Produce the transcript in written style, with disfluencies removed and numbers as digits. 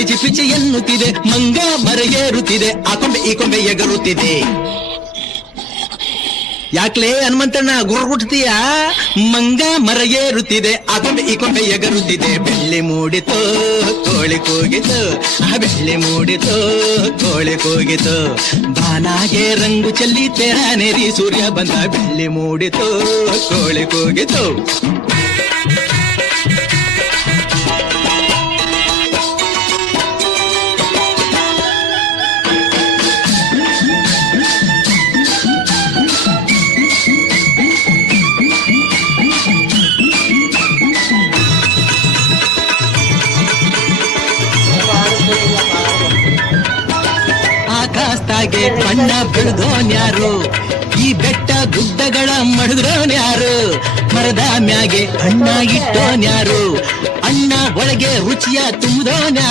ಕಿಚಿ ಪಿಚಿ ಎನ್ನುತ್ತಿದೆ, ಮಂಗ ಮರ ಏರುತ್ತಿದೆ, ಆ ಕೊಂಬೆ ಈ ಕೊಂಬೆ ಎಗರುತ್ತಿದೆ. ಯಾಕ್ಲೇ ಹನುಮಂತಣ್ಣ ಗುರುಗುಟ್ತೀಯ? ಮಂಗ ಮರ ಏರುತ್ತಿದೆ, ಆ ಕೊಂಬೆ ಈ ಕೊಂಬೆ ಎಗರುತ್ತಿದೆ. ಬೆಳ್ಳಿ ಮೂಡಿತು ಕೋಳಿ ಕೂಗಿತು, ಆ ಬೆಳ್ಳಿ ಮೂಡಿತು ಕೋಳಿ ಕೂಗಿತು. ಬಾನಾಗೆ ರಂಗು ಚೆಲ್ಲಿ ತೆರಾನೆರಿ ಸೂರ್ಯ ಬಂದ, ಬೆಳ್ಳಿ ಮೂಡಿತು ಕೋಳಿ ಕೂಗಿತು. ಆಕಾಶದಾಗೆ ಬಣ್ಣ ಬೆಳೆದೋನ್ಯಾರು, ಈ ಬೆಟ್ಟ ಗುಡ್ಡಗಳ ಮಡದ್ರೋನ್ಯಾರು, ಮರದ ಮ್ಯಾಗೆ ಅಣ್ಣ ಇಟ್ಟೋನ್ಯಾರು, ಅಣ್ಣ ಒಳಗೆ ರುಚಿಯ ತುಂಬಿದೋನ್ಯಾರು.